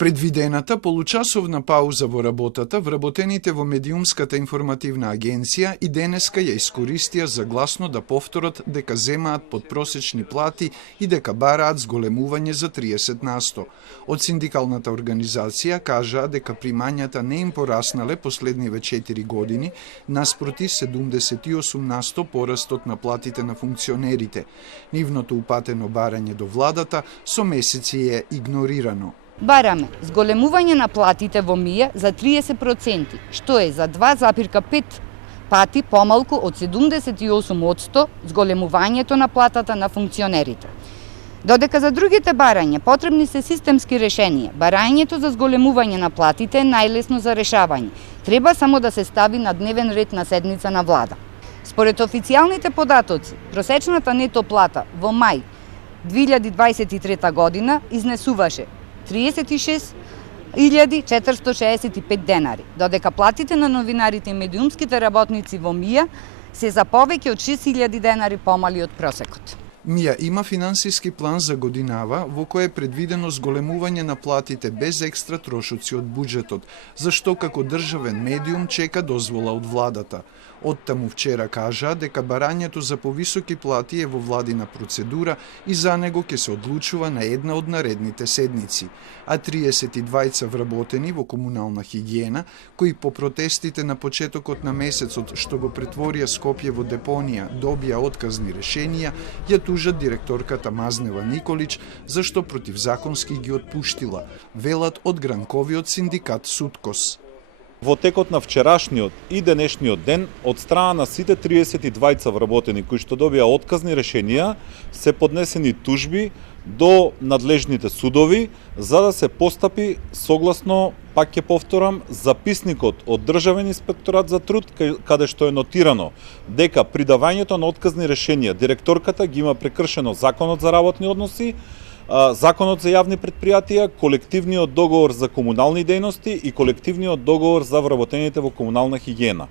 Предвидената получасовна пауза во работата, вработените во Медиумската информативна агенција и денеска ја искористија за гласно да повторат дека земаат подпросечни плати и дека бараат зголемување за 30%. Од синдикалната организација кажаа дека примањата не им пораснале последниве 4 години, наспроти 78% порастот на платите на функционерите. Нивното упатено барање до владата со месеци е игнорирано. Бараме зголемување на платите во МИА за 30%, што е за 2,5 пати помалку од 78% зголемувањето на платата на функционерите. Додека за другите барања потребни се системски решенија, барањето за зголемување на платите е најлесно за решавање. Треба само да се стави на дневен ред на седница на влада. Според официјалните податоци, просечната нето плата во мај 2023 година изнесуваше 36.465 денари, додека платите на новинарите и медиумските работници во МИА се за повеќе од 6.000 денари помали од просекот. МИА има финансиски план за годинава во кој е предвидено зголемување на платите без екстра трошоци од буџетот, зашто како државен медиум чека дозвола од владата. Оттаму вчера кажаа дека барањето за повисоки плати е во владина процедура и за него ќе се одлучува на една од наредните седници. А 32 вработени во комунална хигиена, кои по протестите на почетокот на месецот што го претворија Скопје во депонија, добија отказни решенија, ја тужат директорката Мазнева Николич, зашто противзаконски ги отпуштила, велат од гранковиот синдикат СУТКОС. Во текот на вчерашниот и денешниот ден, од страна на сите 32 вработени кои што добија отказни решенија, се поднесени тужби до надлежните судови за да се постапи согласно, пак ќе повторам, записникот од Државен инспекторат за труд, каде што е нотирано дека при давањето на отказни решенија директорката ги има прекршено Законот за работни односи, Законот за јавни предпријатија, колективниот договор за комунални дејности и колективниот договор за вработените во комунална хигиена.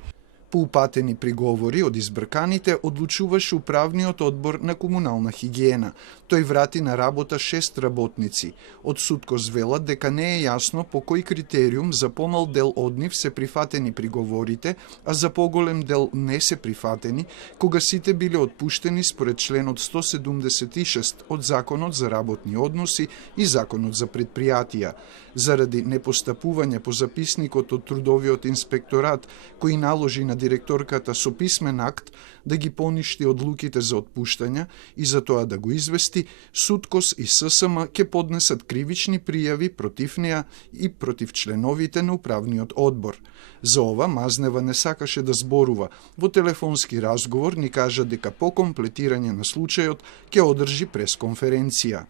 По упатени приговори од избрканите одлучуваше управниот одбор на комунална хигиена. Тој врати на работа 6 работници. Од СУТКОС велат дека не е јасно по кој критериум за помал дел од нив се прифатени приговорите, а за поголем дел не се прифатени, кога сите биле отпуштени според членот 176 од Законот за работни односи и Законот за предпријатија. Заради непостапување по записникот од Трудовиот инспекторат, кој наложи на директорката со писмен акт да ги поништи одлуките за отпуштања и за тоа да го извести, СУТКОС и ССМ ќе поднесат кривични пријави против неа и против членовите на управниот одбор. За ова Мазнева не сакаше да зборува. Во телефонски разговор ни кажа дека по комплетирање на случајот ќе одржи пресконференција.